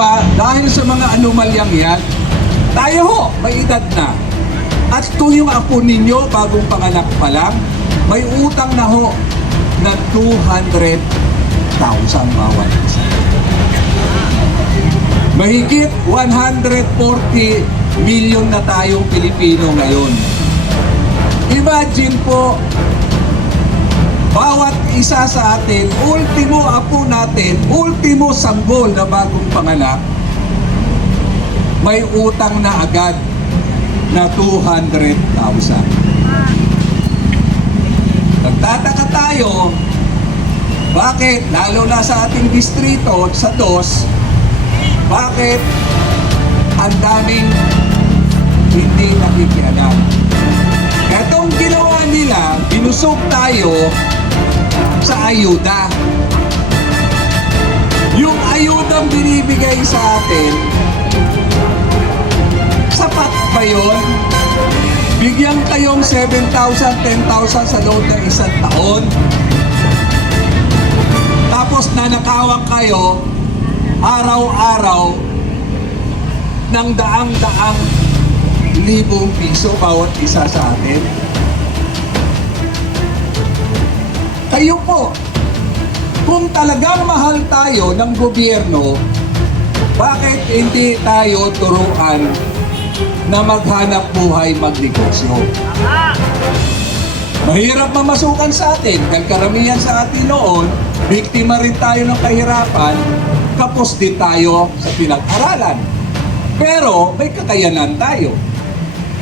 pa, dahil sa mga anomalyang yan, tayo ho, may edad na. At kung yung apo ninyo, bagong panganak pa lang, may utang na ho na 200,000 bawat isa. Mahigit 140 million na tayong Pilipino ngayon. Imagine po, bawat isa sa atin, ultimo apo natin, ultimo sanggol na bagong panganak, may utang na agad na 200,000. Nagtataka tayo, bakit, lalo na sa ating distrito, sa DOS, bakit ang daming hindi nakikialam? Itong ginawa nila, binusog tayo sa ayuda. Yung ayudang binibigay sa atin, sapat ba yun? Bigyan kayong 7,000, 10,000 sa loob ng isang taon. Tapos nanakawang kayo araw-araw ng daang-daang libong piso bawat isa sa atin. Kayo po, kung talagang mahal tayo ng gobyerno, bakit hindi tayo turuan na maghanap buhay, magnegosyo? Mahirap mamasukan sa atin, dahil karamihan sa atin noon, biktima rin tayo ng kahirapan, kapos din tayo sa pinag-aralan. Pero may kakayanan tayo.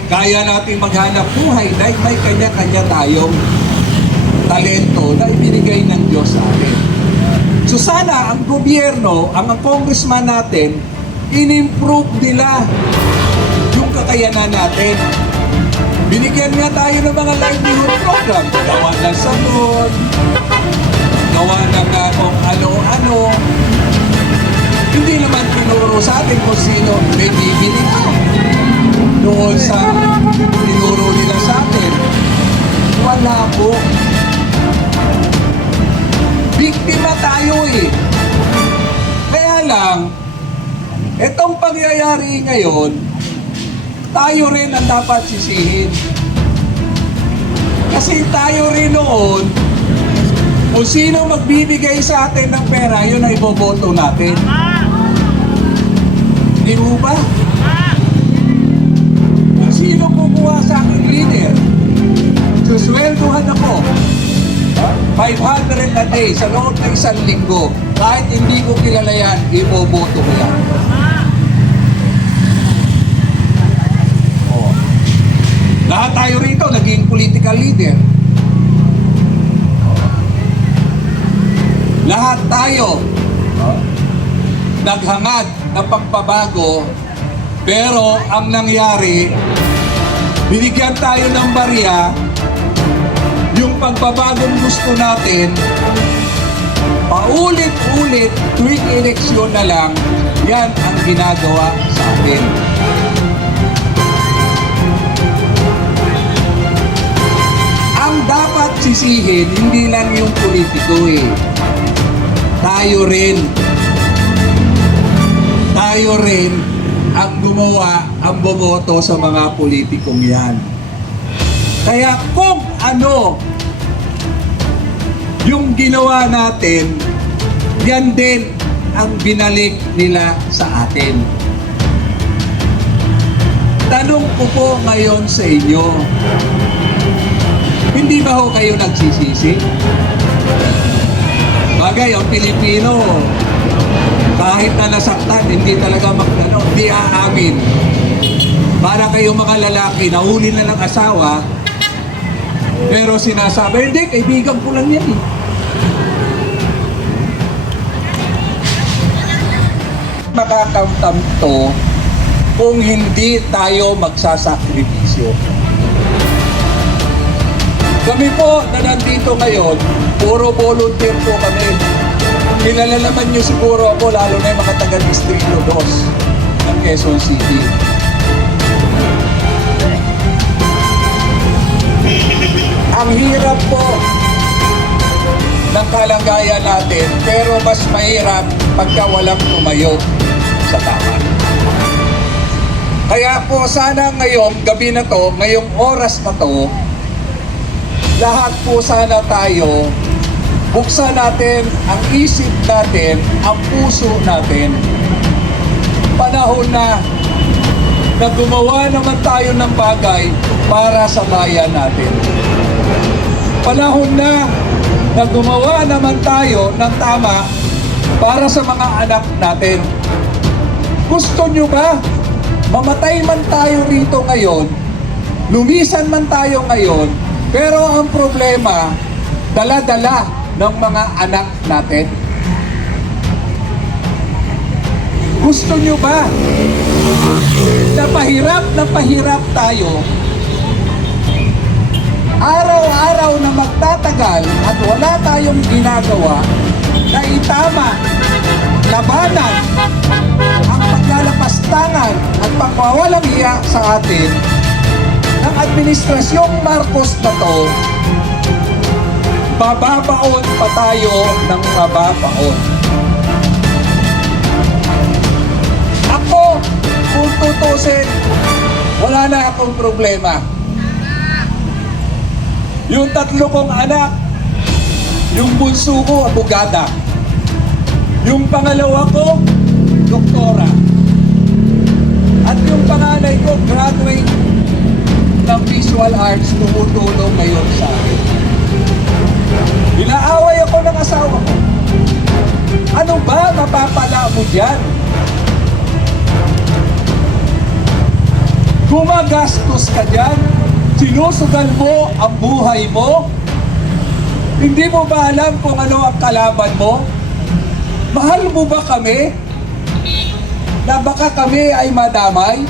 Kaya natin maghanap buhay dahil may kanya-kanya tayong talento na ibinigay ng Diyos sa atin. So sana ang gobyerno, ang congressman natin, in-improve nila yung kakayanan natin. Binigyan nga tayo ng mga livelihood program. Gawa ng sabon, gawa ng kung ano-ano. Hindi naman tinuro sa atin kung sino may bibili ka doon sa tinuro nila sa atin. Wala po. Biktima tayo eh. Kaya lang, itong pangyayari ngayon, tayo rin ang dapat sisihin. Kasi tayo rin noon, kung sino magbibigay sa atin ng pera, yun ay iboboto natin. Di mo ba? Kung sino kumuha sa aking leader, susweldohan ako 500 a day sa loob ng isang linggo. Kahit hindi ko kilala yan, iboboto ko yan. Oh. Lahat tayo rito naging political leader. Lahat tayo naghangad ng pagbabago, pero ang nangyari, binigyan tayo ng barya. Yung pagbabagong gusto natin, paulit-ulit, tuwing eleksyon na lang, yan ang ginagawa sa atin. Ang dapat sisihin, hindi lang yung politiko eh. Tayo rin ang gumawa, ang bumoto sa mga politikong yan. Kaya kung ano yung ginawa natin, yan din ang binalik nila sa atin. Tanong ko po ngayon sa inyo, hindi ba ho kayo nagsisisi? Bagay, ang Pilipino, kahit na nasaktan, hindi talaga hindi aamin. Para kayong mga lalaki, nahuli na ng asawa, pero sinasabi, hindi, kaibigan ko lang yan eh. Makakamtam to kung hindi tayo magsasakripisyo. Kami po na nandito ngayon, puro volunteer po kami. Kilala naman nyo siguro ako, lalo na yung mga taga-distrito 2 ng Quezon City. Ang hirap po ng kalagayan natin, pero mas mahirap pagka walang tumayo. sa tama. Kaya po sana ngayong gabi na to, ngayong oras na to, lahat po sana tayo, buksan natin ang isip natin, ang puso natin. Panahon na gumawa naman tayo ng bagay para sa bayan natin. Panahon na gumawa naman tayo ng tama para sa mga anak natin. Gusto nyo ba mamatay man tayo rito ngayon, lumisan man tayo ngayon, pero ang problema, dala-dala ng mga anak natin? Gusto nyo ba na pahirap tayo, araw-araw na magtatagal at wala tayong ginagawa na itama, labanan ang paglalapastangan at pagwawalang hiya sa atin ng Administrasyong Marcos na to? Bababaon pa tayo ng mababaon. Ako, kung tutusin, wala na akong problema. Yung 3 kong anak, yung bunso ko, abogada. Yung pangalawa ko, doktora. At yung panganay ko, graduate ng visual arts, tumutulong ngayon sa akin. Inaaway ako ng asawa ko. Ano ba mapapala mo dyan? Gumagastos ka dyan, sinusugal mo ang buhay mo, hindi mo ba alam kung ano ang kalaban mo? Mahal mo ba kami? Na baka kami ay madamay?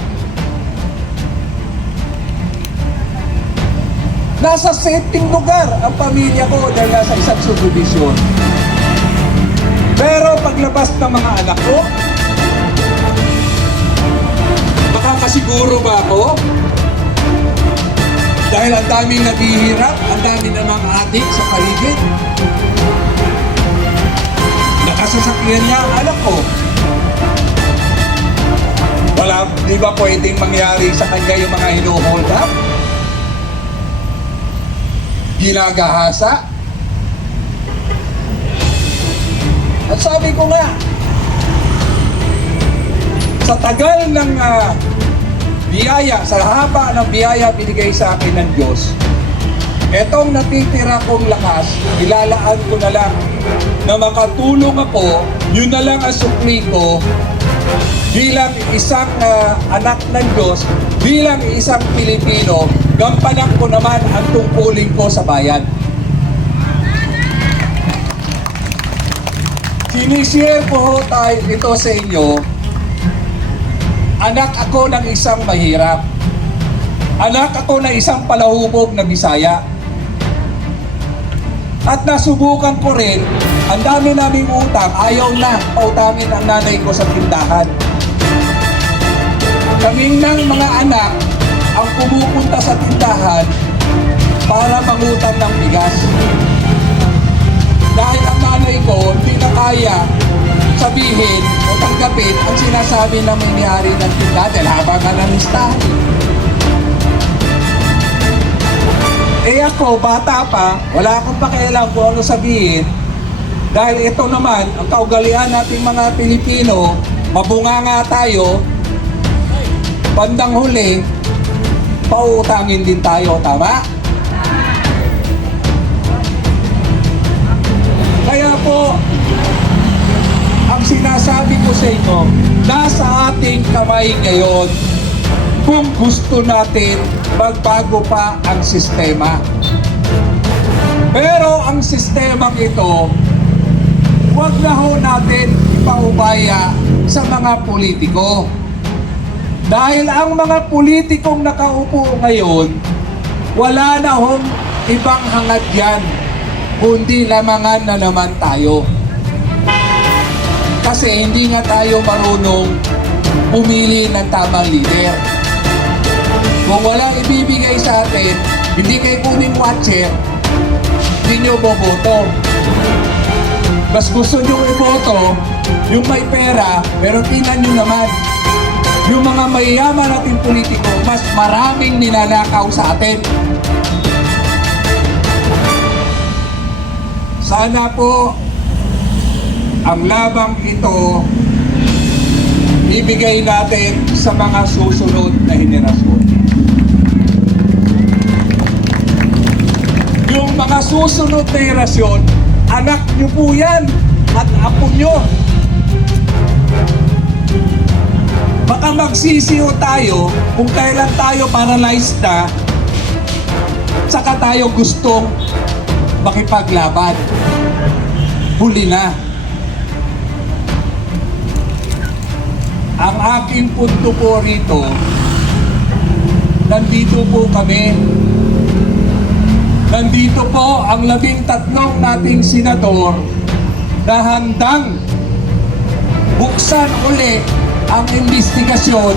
Nasa setting lugar ang pamilya ko dahil nasa isang subdivision. Pero paglabas ng mga anak ko, makakasiguro ba ako? Dahil ang daming naghihirap, ang daming namang adik sa paligid. Nakasasakyan niya ang anak ko. Wala, di ba pwedeng mangyari sa kanya yung mga hinuhold up? Ginagahasa? At sabi ko nga, sa tagal ng biyaya, sa haba ng biyaya binigay sa akin ng Diyos, etong natitira kong lakas, ilalaan ko na lang na makatulong ako, yun na lang ang sukli ko bilang isang anak ng Diyos, bilang isang Pilipino, gampanan ko naman ang tungkulin ko sa bayan. Sinishare ko ho tayo ito sa inyo. Anak ako ng isang mahirap. Anak ako ng isang palahubog na Bisaya. At nasubukan ko rin, ang dami naming utang, ayaw na pautangin ang nanay ko sa tindahan. Kaming ng mga anak ang pumupunta sa tindahan para mangutang ng bigas. Dahil ang nanay ko hindi na kaya sabihin o tanggapin ang sinasabi ng may-ari ng tindahan dahil habang ka ng listahan. Eh ako, bata pa, wala akong pakialam kung ano sabihin dahil ito naman, ang kaugalian nating mga Pilipino, mabunganga tayo, bandang huli, pautangin din tayo, tama? Kaya po, ang sinasabi ko sa inyo, nasa ating kamay ngayon kung gusto natin magbago pa ang sistema. Pero ang sistemang ito, huwag na ho natin ipaubaya sa mga politiko. Dahil ang mga politikong nakaupo ngayon, wala na hong ibang hangad yan, kundi lamangan na naman tayo. Kasi hindi nga tayo marunong pumili ng tamang leader. Kung walang ibibigay sa atin, hindi kayo kuning watcher, hindi nyo boboto. Mas gusto nyo iboto yung may pera, pero tingnan nyo naman, yung mga mayayaman nating politiko, mas maraming ninanakaw sa atin. Sana po, ang labang ito, ibigay natin sa mga susunod na henerasyon. Yung mga susunod na henerasyon, anak nyo po yan at apo nyo. Baka magsisiyo tayo kung kailan tayo paralyzed na, saka tayo gustong makipaglaban. Huli na. Ang aking punto po rito, nandito po kami. Nandito po ang 13 nating senador na handang buksan uli ang investigasyon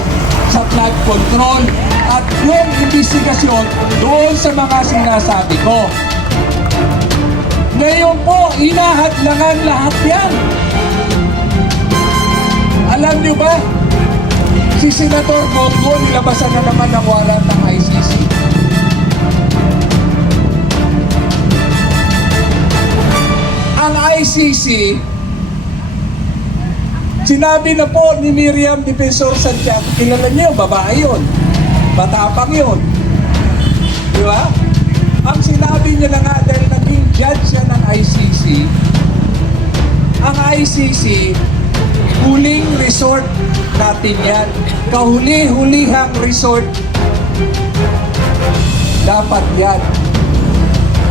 sa flood control at yung investigasyon doon sa mga sinasabi ko. Ngayon po, inahadlangan lahat yan. Alam niyo ba, si Senator Bongo nilabasan na naman ng warrant ng ICC. Ang ICC, sinabi na po ni Miriam Defensor Santiago, kilala niyo, babae yun, matapang yun. Di ba? Ang sinabi niya na nga dahil naging judge siya ng ICC, ang ICC, huling resort natin yan. Kahuli-hulihang resort, dapat yan.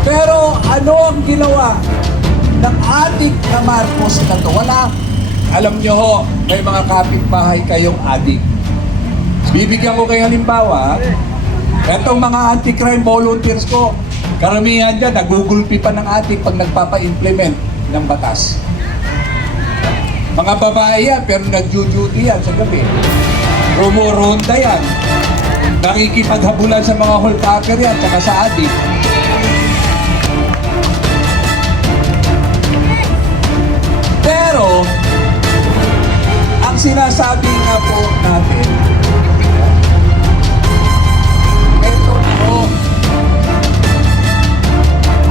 Pero ano ang ginawa ng adik na Marcos na to? Wala. Alam nyo ho, may mga kapitbahay kayong adik. Bibigyan ko kayo halimbawa, etong mga anti-crime volunteers ko, karamihan dyan, nagugulpi pa ng adik pag nagpapa-implement ng batas. Mga babae yan, pero nag-duty yan sa gabi. Rumoronda yan. Nakikipaghabulan sa mga hall-packer yan, saka sa adik. Pero, ang sinasabi nga po natin, ito po,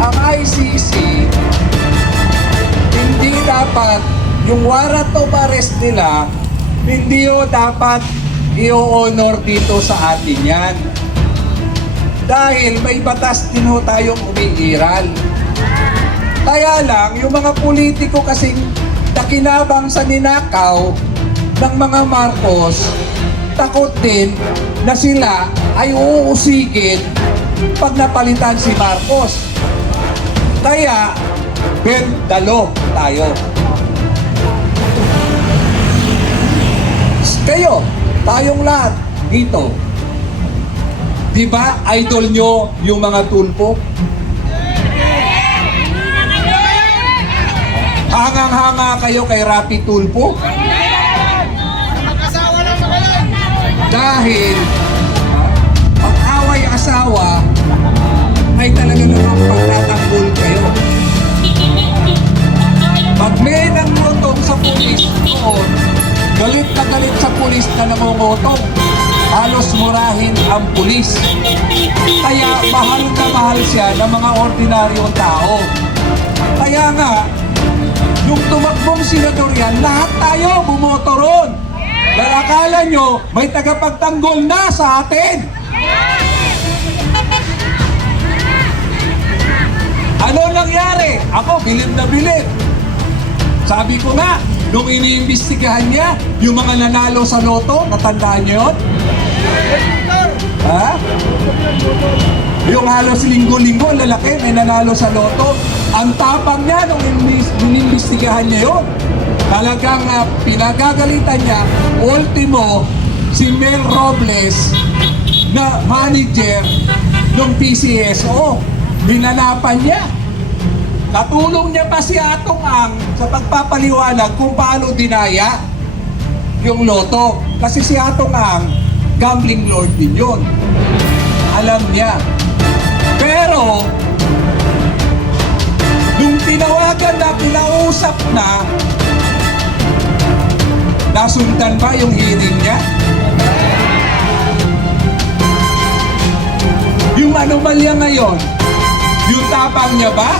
ang ICC, hindi dapat, yung warrant of arrest nila, hindi o dapat i-honor dito sa atin yan. Dahil may batas din ho tayong umiiral. Kaya lang, yung mga politiko kasing nakinabang sa ninakaw ng mga Marcos, takot din na sila ay uusigin pag napalitan si Marcos. Kaya, bendalo tayo. Kayo, tayong lahat dito. Di ba, idol nyo yung mga tulpo? Hangang-hanga kayo kay Rapi Tulpo? Dahil pag-away asawa ay talaga namang pagtatanggol kayo. Pag may nangutong sa pulis noon, galit na galit sa pulis na namungutong, halos murahin ang pulis. Kaya mahal na mahal siya ng mga ordinaryong tao. Kaya nga, nung tumakbong senador yan, lahat tayo bumoto ron. Dahil akala nyo, may tagapagtanggol na sa atin. Ano nangyari? Ako, bilib na bilib. Sabi ko nga, nung iniimbestigahan niya, yung mga nanalo sa loto, natandaan niyo yun? Ha? Yung halos linggo-linggo, lalaki, may nanalo sa loto. Ang tapang niya nung iniimbestigahan niya yun. Talagang pinagagalitan niya, ultimo, si Mel Robles na manager ng PCSO. Binanapan niya. Katulong niya pa si Atong Ang sa pagpapaliwanag kung paano dinaya yung loto. Kasi si Atong Ang, gambling lord din yun. Alam niya. Pero, nung tinawagan na, pinausap na, Nasundan ba yung hearing niya? Yung anomalya ngayon, yung tapang niya ba?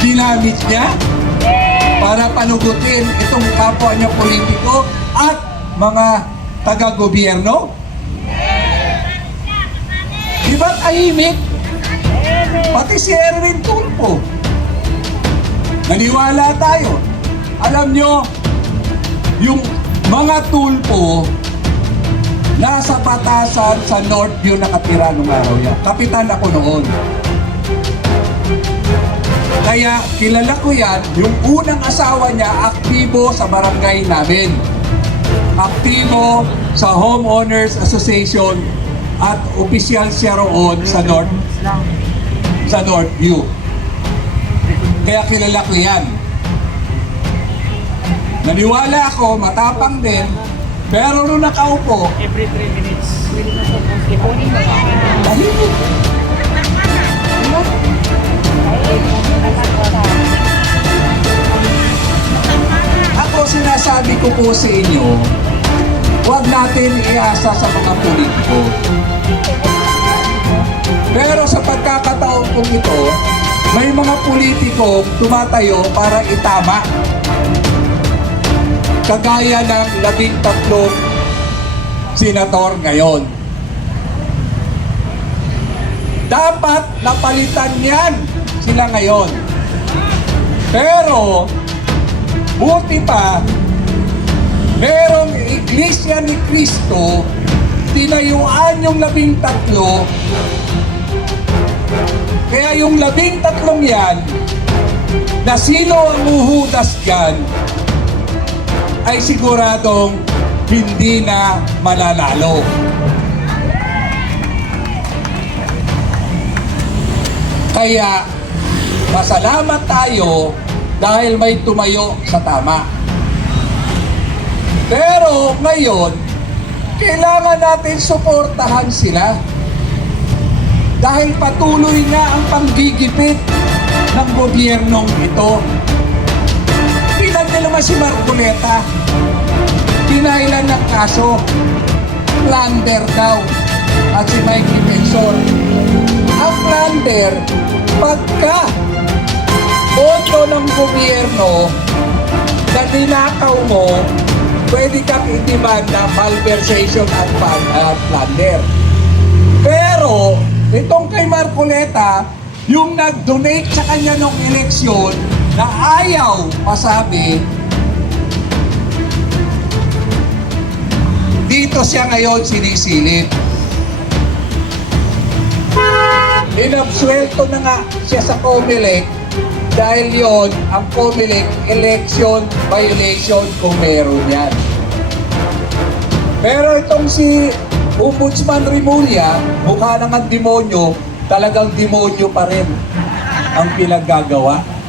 Ginamit niya para panugutin itong kapwa niya politiko at mga taga-gobyerno? Di ba tahimik? Pati si Erwin Tulfo. Naniwala tayo. Alam nyo, yung mga Tulfo, nasa Batasan sa Northview nakatira nung araw yan. Kapitan ako noon. Kaya kilala ko yan, yung unang asawa niya, aktibo sa barangay namin. Aktibo sa Homeowners Association at opisyal siya roon sa Northview. Kaya kilala ko yan. Naniwala ako, matapang din, pero nung nakaupo, Every 3 minutes. tahimik. Ako sinasabi ko po sa inyo, huwag natin iasa sa mga politiko. Pero sa pagkakataon kong ito, may mga politiko tumatayo para itama. Kagaya ng 13 senator ngayon. Dapat napalitan yan sila ngayon. Pero, buti pa, merong Iglesia ni Cristo, tinayuan yung 13. Kaya yung 13 yan, na sino ang uhudas dyan, ay siguradong hindi na mananalo. Kaya, masalamat tayo dahil may tumayo sa tama. Pero ngayon, kailangan natin suportahan sila. Dahil patuloy nga ang panggigipit ng gobyernong ito. Tingnan niyo naman si Marcoleta. Pinailan ng kaso. Plunder daw. At si Mike Defensor. Ang plunder, pagka boto ng gobyerno na ninakaw mo, pwede kang i-demand malversation at plunder. Pero, itong kay Marcoleta, yung nag-donate sa kanya ng eleksyon na ayaw masabi, dito siya ngayon sinisilip. Inabsuelto na nga siya sa COMELEC dahil yon ang COMELEC election violation kung meron yan. Pero itong si Ombudsman Rimulya, mukha nang ang demonyo, talagang demonyo pa rin ang pinaggagawa.